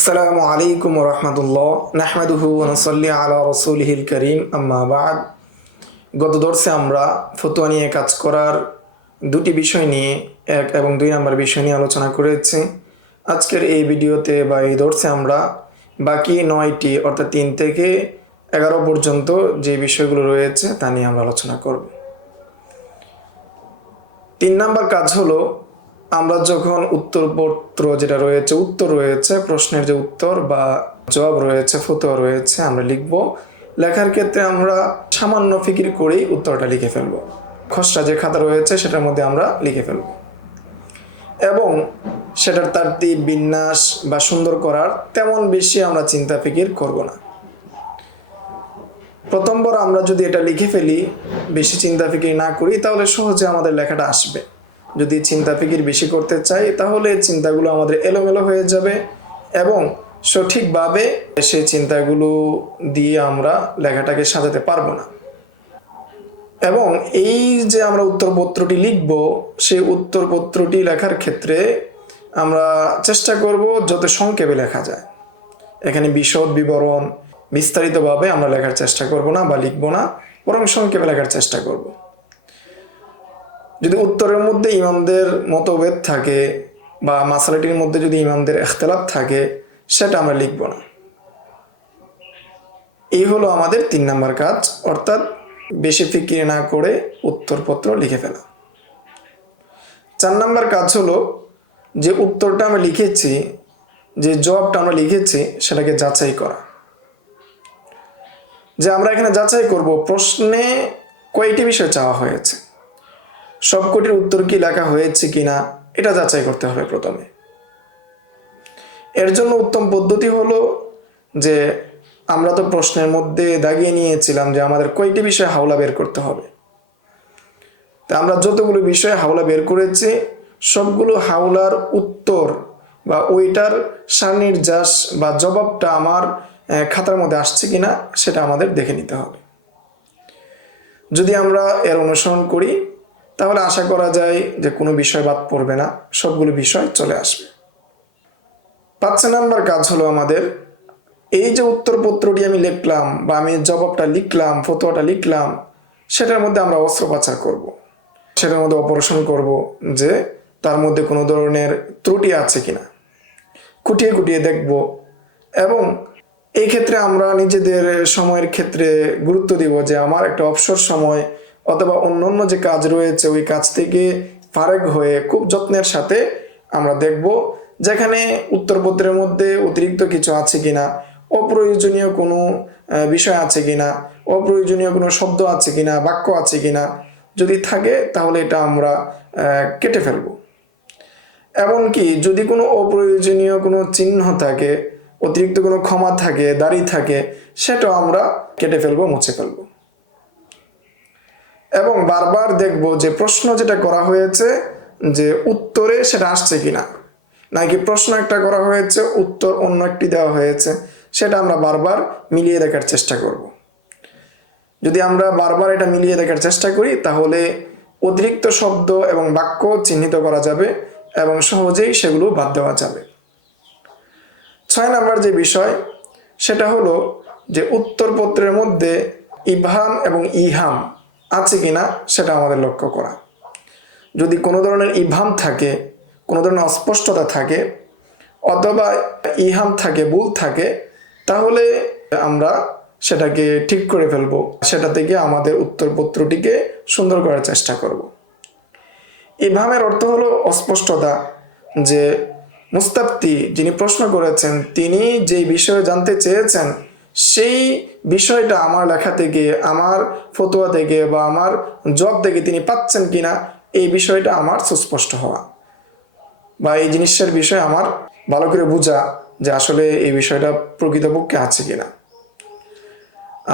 আসসালামু আলাইকুম রহমতুল্লাহ নাহমাদুহু ওয়া নুসাল্লি আলা রাসূলিহিল কারীম আম্মা বা'দ। গত দর্শে আমরা ফতোয়া নিয়ে কাজ করার দুটি বিষয় নিয়ে 1 এবং 2 নম্বর বিষয় নিয়ে আলোচনা করেছি। আজকের এই ভিডিওতে বা এই দর্শে আমরা বাকি 9টি অর্থাৎ 3 থেকে 11 পর্যন্ত যে বিষয়গুলো রয়েছে তা নিয়ে আমরা আলোচনা করব। 3 নম্বর কাজ হলো, আমরা যখন উত্তরপত্র যেটা রয়েছে, উত্তর রয়েছে, প্রশ্নের যে উত্তর বা জবাব রয়েছে, ফতোয়া রয়েছে, আমরা লিখব। লেখার ক্ষেত্রে আমরা সামান্য ফিকির করেই উত্তরটা লিখে ফেলব। খসড়া যে খাতা রয়েছে সেটার মধ্যে আমরা লিখে ফেলব এবং সেটার তারতিব, বিন্যাস বা সুন্দর করার তেমন বেশি আমরা চিন্তা ফিকির করব না। প্রথমবার আমরা যদি এটা লিখে ফেলি, বেশি চিন্তা ফিকির না করি, তাহলে সহজে আমাদের লেখাটা আসবে। যদি চিন্তা ফিকির বেশি করতে চাই, তাহলে চিন্তাগুলো আমাদের এলোমেলো হয়ে যাবে এবং সঠিকভাবে সেই চিন্তাগুলো দিয়ে আমরা লেখাটাকে সাজাতে পারবো না। এবং এই যে আমরা উত্তরপত্রটি লিখব, সেই উত্তরপত্রটি লেখার ক্ষেত্রে আমরা চেষ্টা করব যত সংক্ষেপে লেখা যায়। এখানে বিশদ বিবরণ বিস্তারিতভাবে আমরা লেখার চেষ্টা করব না বা লিখব না, বরং সংক্ষেপে লেখার চেষ্টা করব। যদি উত্তরের মধ্যে ইমামদের মতভেদ থাকে বা মাসালাটির মধ্যে যদি ইমামদের ইখতিলাফ থাকে, সেটা আমরা লিখব না। এই হলো আমাদের 3 নম্বর কাজ, অর্থাৎ বেশি ফিকির না করে উত্তরপত্র লিখে ফেলা। 4 নম্বর কাজ হলো, যে উত্তরটা আমরা লিখেছি, যে জবাবটা আমরা লিখেছি, সেটাকে যাচাই করা। যে আমরা এখানে যাচাই করব প্রশ্নে কয়টি বিষয় চাওয়া হয়েছে, সবকটির উত্তর কি লেখা হয়েছে কিনা, এটা যাচাই করতে হবে প্রথমে। এর জন্য উত্তম পদ্ধতি হলো যে আমরা তো প্রশ্নের মধ্যে দাগিয়ে নিয়েছিলাম যে আমাদের কয়টি বিষয় হাওলা বের করতে হবে। তা আমরা যতগুলো বিষয় হাওলা বের করেছি, সবগুলো হাওলার উত্তর বা ওইটার সারনির্যাস বা জবাবটা আমার খাতার মধ্যে আসছে কিনা, সেটা আমাদের দেখে নিতে হবে। যদি আমরা এর অনুসরণ করি, তাহলে আশা করা যায় যে কোনো বিষয় বাদ পড়বে না, সবগুলো বিষয় চলে আসবে। 5 নম্বর কাজ হলো আমাদের, এই যে উত্তরপত্রটি আমি লিখলাম বা আমি জবাবটা লিখলাম, ফতোয়াটা লিখলাম, সেটার মধ্যে আমরা অস্ত্রোপচার করব। সেটার মধ্যে অপারেশন করব যে তার মধ্যে কোনো ধরনের ত্রুটি আছে কিনা, খুঁটিয়ে খুঁটিয়ে দেখব। এবং এই ক্ষেত্রে আমরা নিজেদের সময়ের ক্ষেত্রে গুরুত্ব দিব যে আমার একটা অবসর সময় অথবা অন্যান্য যে কাজ রয়েছে, ওই কাজ থেকে ফারেক হয়ে খুব যত্নের সাথে আমরা দেখব যেখানে উত্তরপত্রের মধ্যে অতিরিক্ত কিছু আছে কিনা, অপ্রয়োজনীয় কোনো বিষয় আছে কিনা, অপ্রয়োজনীয় কোনো শব্দ আছে কিনা, বাক্য আছে কিনা। যদি থাকে তাহলে এটা আমরা কেটে ফেলব। এমনকি যদি কোনো অপ্রয়োজনীয় কোনো চিহ্ন থাকে, অতিরিক্ত কোনো ক্ষমা থাকে, দাড়ি থাকে, সেটাও আমরা কেটে ফেলবো, মুছে ফেলবো। এবং বারবার দেখব যে প্রশ্ন যেটা করা হয়েছে, যে উত্তরে সেটা আসছে কিনা, নাকি প্রশ্ন একটা করা হয়েছে, উত্তর অন্য একটি দেওয়া হয়েছে, সেটা আমরা বারবার মিলিয়ে দেখার চেষ্টা করব। যদি আমরা বারবার এটা মিলিয়ে দেখার চেষ্টা করি, তাহলে অতিরিক্ত শব্দ এবং বাক্য চিহ্নিত করা যাবে এবং সহজেই সেগুলো বাদ দেওয়া যাবে। 6 নম্বর যে বিষয়, সেটা হলো যে উত্তরপত্রের মধ্যে ইবহাম এবং ইহাম আছে কিনা, সেটা আমাদের লক্ষ্য করা। যদি কোনো ধরনের ইবহাম থাকে, কোনো ধরনের অস্পষ্টতা থাকে, অথবা ইহাম থাকে, ভুল থাকে, তাহলে আমরা সেটাকে ঠিক করে ফেলবো। সেটা থেকে আমাদের উত্তরপত্রটিকে সুন্দর করার চেষ্টা করব। ইবহামের অর্থ হলো অস্পষ্টতা, যে মুস্তাফতি যিনি প্রশ্ন করেছেন, তিনি যেই বিষয়ে জানতে চেয়েছেন, সেই বিষয়টা আমার লেখা থেকে, আমার ফতোয়া থেকে বা আমার জব থেকে তিনি পাচ্ছেন কিনা, এই বিষয়টা আমার সুস্পষ্ট হওয়া বা এই জিনিসের বিষয়ে আমার ভালো করে বোঝা যে আসলে এই বিষয়টা প্রকৃতপক্ষে আছে কিনা।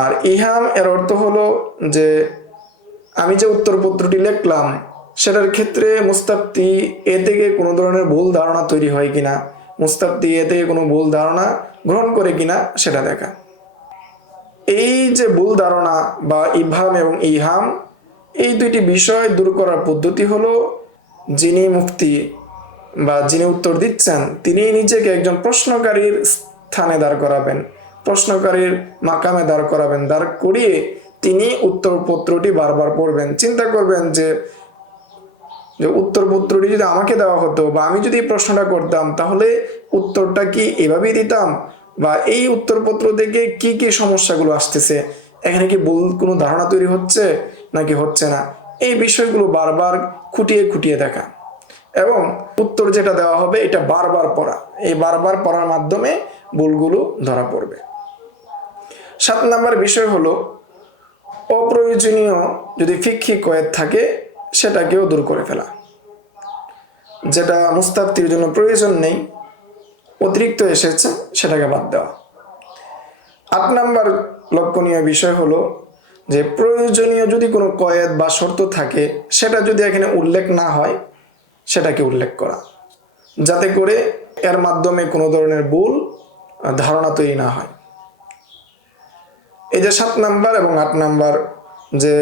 আর ইহাম এর অর্থ হলো যে আমি যে উত্তরপত্রটি লিখলাম, সেটার ক্ষেত্রে মুস্তাফতি এ থেকে কোনো ধরনের ভুল ধারণা তৈরি হয় কিনা, মুস্তাফতি এ থেকে কোনো ভুল ধারণা গ্রহণ করে কিনা, সেটা দেখা। এই যে ভুল ধারণা বা ইবহাম এবং ইহাম, এই দুইটি বিষয় দূর করার পদ্ধতি হলো, যিনি মুফতি বা যিনি উত্তর দিচ্ছেন তিনি নিজেকে একজন প্রশ্নকারীর স্থানে দাঁড় করাবেন, প্রশ্নকারীর মাকামে দাঁড় করাবেন, দাঁড় করিয়ে তিনি উত্তরপত্রটি বারবার পড়বেন। চিন্তা করবেন যে উত্তরপত্রটি যদি আমাকে দেওয়া হতো বা আমি যদি এই প্রশ্নটা করতাম তাহলে উত্তরটা কি এভাবেই দিতাম, বা এই উত্তরপত্র থেকে কি কি সমস্যাগুলো আসতেছে, এখানে কি ভুল কোনো ধারণা তৈরি হচ্ছে নাকি হচ্ছে না, এই বিষয়গুলো বারবার খুঁটিয়ে খুঁটিয়ে দেখা এবং উত্তর যেটা দেওয়া হবে এটা বারবার পড়া। এই বারবার পড়ার মাধ্যমে ভুলগুলো ধরা পড়বে। 7 নম্বর বিষয় হলো অপ্রয়োজনীয় যদি ফিকহি কয়েদ থাকে সেটাকেও দূর করে ফেলা, যেটা মুস্তাফতির জন্য প্রয়োজন নেই, অতিরিক্ত এসেছে সেটাকে বাদ দেওয়া। 8 নম্বর লক্ষণীয় বিষয় হলো যে প্রয়োজনীয় যদি কোনো কয়েদ বা শর্ত থাকে সেটা যদি এখানে উল্লেখ না হয় সেটাকে উল্লেখ করা, যাতে করে এর মাধ্যমে কোনো ধরনের ভুল ধারণা তৈরি না হয়। এই যে 7 নাম্বার এবং 8 নাম্বার, যে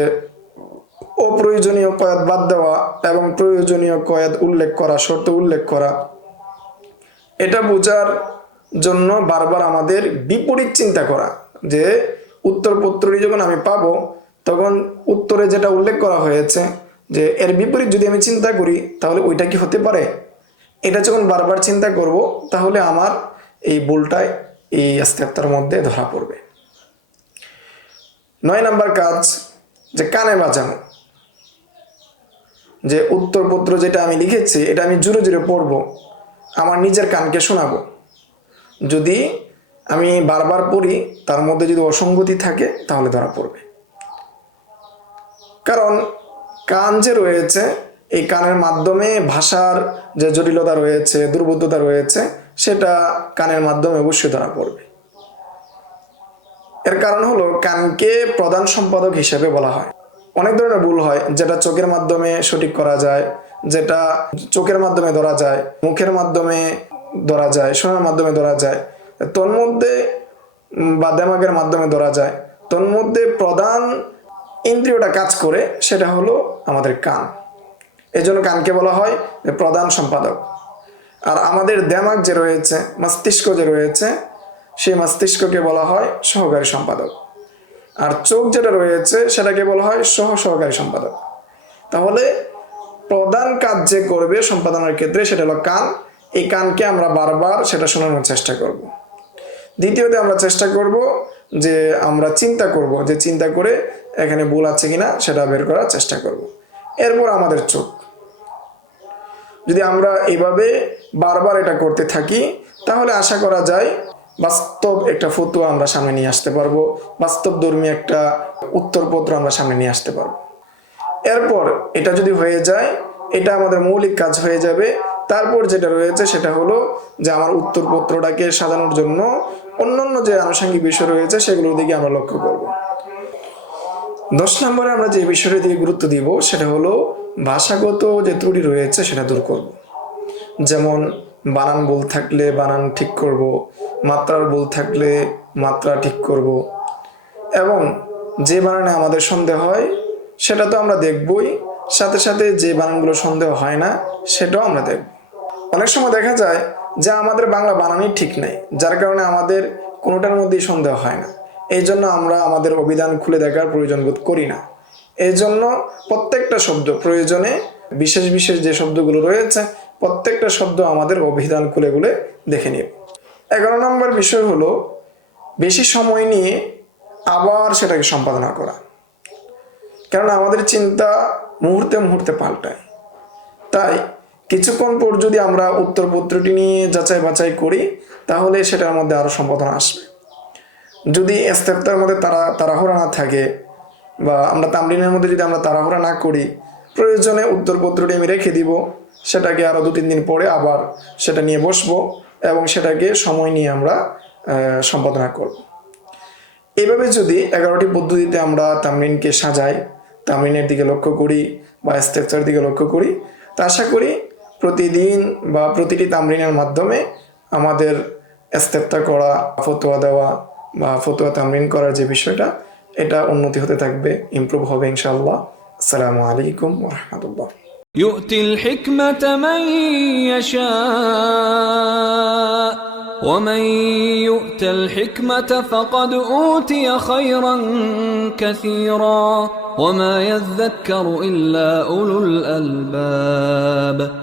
অপ্রয়োজনীয় কয়েদ বাদ দেওয়া এবং প্রয়োজনীয় কয়েদ উল্লেখ করা, শর্ত উল্লেখ করা, এটা বোঝার জন্য বারবার আমাদের বিপরীত চিন্তা করা, যে উত্তরপত্রটি যখন আমি পাবো তখন উত্তরে যেটা উল্লেখ করা হয়েছে যে এর বিপরীত যদি আমি চিন্তা করি তাহলে ওইটা কি হতে পারে, এটা যখন বারবার চিন্তা করব তাহলে আমার এই ভুলটাই এই ইস্তেফতার মধ্যে ধরা পড়বে। 9 নাম্বার কাজ, যে কানে বাজানো, যে উত্তরপত্র যেটা আমি লিখেছি এটা আমি জোরে জোরে পড়বো, আমার নিজের কানকে শোনাবো। যদি আমি বারবার পড়ি তার মধ্যে যদি অসঙ্গতি থাকে তাহলে ধরা পড়বে। কারণ কান যে রয়েছে এই কানের মাধ্যমে ভাষার যে জটিলতা রয়েছে, দুর্বোধ্যতা রয়েছে, সেটা কানের মাধ্যমে অবশ্যই ধরা পড়বে। এর কারণ হলো কানকে প্রধান সম্পাদক হিসেবে বলা হয়। অনেক ধরনের ভুল হয় যেটা চোখের মাধ্যমে সঠিক করা যায়, যেটা চোখের মাধ্যমে ধরা যায়, মুখের মাধ্যমে ধরা যায়, শোনার মাধ্যমে ধরা যায়, তন্মধ্যে বা দেমাগের মাধ্যমে ধরা যায়। তন্মধ্যে প্রধান ইন্দ্রিয়টা কাজ করে সেটা হলো আমাদের কান, এজন্য কানকে বলা হয় প্রধান সম্পাদক। আর আমাদের দেমাগ যে রয়েছে, মস্তিষ্ক যে রয়েছে, সেই মস্তিষ্ককে বলা হয় সহকারী সম্পাদক। আর চোখ যেটা রয়েছে সেটাকে বলা হয় সহকারী সম্পাদক। তাহলে প্রধান কাজ যে করবে সম্পাদনের ক্ষেত্রে সেটা হলো কান। এই কানকে আমরা বারবার সেটা শোনানোর চেষ্টা করব। দ্বিতীয়তে আমরা চেষ্টা করব যে আমরা চিন্তা করব, যে চিন্তা করে এখানে ভুল আছে কিনা সেটা বের করার চেষ্টা করব। এরপর আমাদের চোখ, যদি আমরা এইভাবে বারবার এটা করতে থাকি তাহলে আশা করা যায় বাস্তব একটা ফতোয়া আমরা সামনে নিয়ে আসতে পারবো, বাস্তবধর্মী একটা উত্তরপত্র আমরা সামনে নিয়ে আসতে পারবো। এরপর এটা যদি হয়ে যায় এটা আমাদের মৌলিক কাজ হয়ে যাবে। তারপর যেটা রয়েছে সেটা হলো যে আমার উত্তরপত্রটাকে সাজানোর জন্য অন্যান্য যে আনুষঙ্গিক বিষয় রয়েছে সেগুলোর দিকে আমরা লক্ষ্য করব। 10 নম্বরে আমরা যে বিষয়টির দিকে গুরুত্ব দিব সেটা হলো ভাষাগত যে ত্রুটি রয়েছে সেটা দূর করব। যেমন বানান ভুল থাকলে বানান ঠিক করব, মাত্রার ভুল থাকলে মাত্রা ঠিক করব, এবং যে বানানে আমাদের সন্দেহ হয় সেটা তো আমরা দেখবই, সাথে সাথে যে বানানগুলো সন্দেহ হয় না সেটাও আমরা দেখব। অনেক সময় দেখা যায় যে আমাদের বাংলা বানানই ঠিক নাই, যার কারণে আমাদের কোনোটার মধ্যেই সন্দেহ হয় না। এই জন্য আমরা আমাদের অভিধান খুলে দেখার প্রয়োজন বোধ করি না। এই জন্য প্রত্যেকটা শব্দ প্রয়োজনে বিশেষ বিশেষ যে শব্দগুলো রয়েছে প্রত্যেকটা শব্দ আমাদের অভিধান খুলে খুলে দেখে নিব। 11 নম্বর বিষয় হলো বেশি সময় নিয়ে আবার সেটাকে সম্পাদনা করা, কেননা আমাদের চিন্তা মুহূর্তে মুহূর্তে পাল্টায়। তাই কিছুক্ষণ পর যদি আমরা উত্তরপত্রটি নিয়ে যাচাই বাছাই করি তাহলে সেটার মধ্যে আরো সম্পাদনা আসবে। যদি ইস্তেফতার মধ্যে তাড়াহুড়া না থাকে বা আমরা তামরিনের মধ্যে যদি আমরা তাড়াহুড়া না করি, প্রয়োজনে উত্তরপত্রটি আমি রেখে দিব, সেটাকে আরো 2-3 দিন পরে আবার সেটা নিয়ে বসবো এবং সেটাকে সময় নিয়ে আমরা সম্পাদনা করব। এইভাবে যদি 11টি পদ্ধতিতে আমরা তামরিনকে সাজাই, তামরিনের দিকে লক্ষ্য করি বা ইস্তেফতার দিকে লক্ষ্য করি, তা আশা করি প্রতিদিন বা প্রতিটি তামরিনের মাধ্যমে আমাদের ইস্তেফতা করা, ফতোয়া দেওয়া বা ফতোয়া তামরিন করার যে বিষয়টা এটা উন্নতি হতে থাকবে, ইমপ্রুভ হবে ইনশাআল্লাহ। আসসালামু আলাইকুম ওয়া রাহমাতুল্লাহ। يؤتي الحكمة من يشاء ومن يؤت الحكمة فقد أوتي خيرا كثيرا وما يذكر إلا أولو الألباب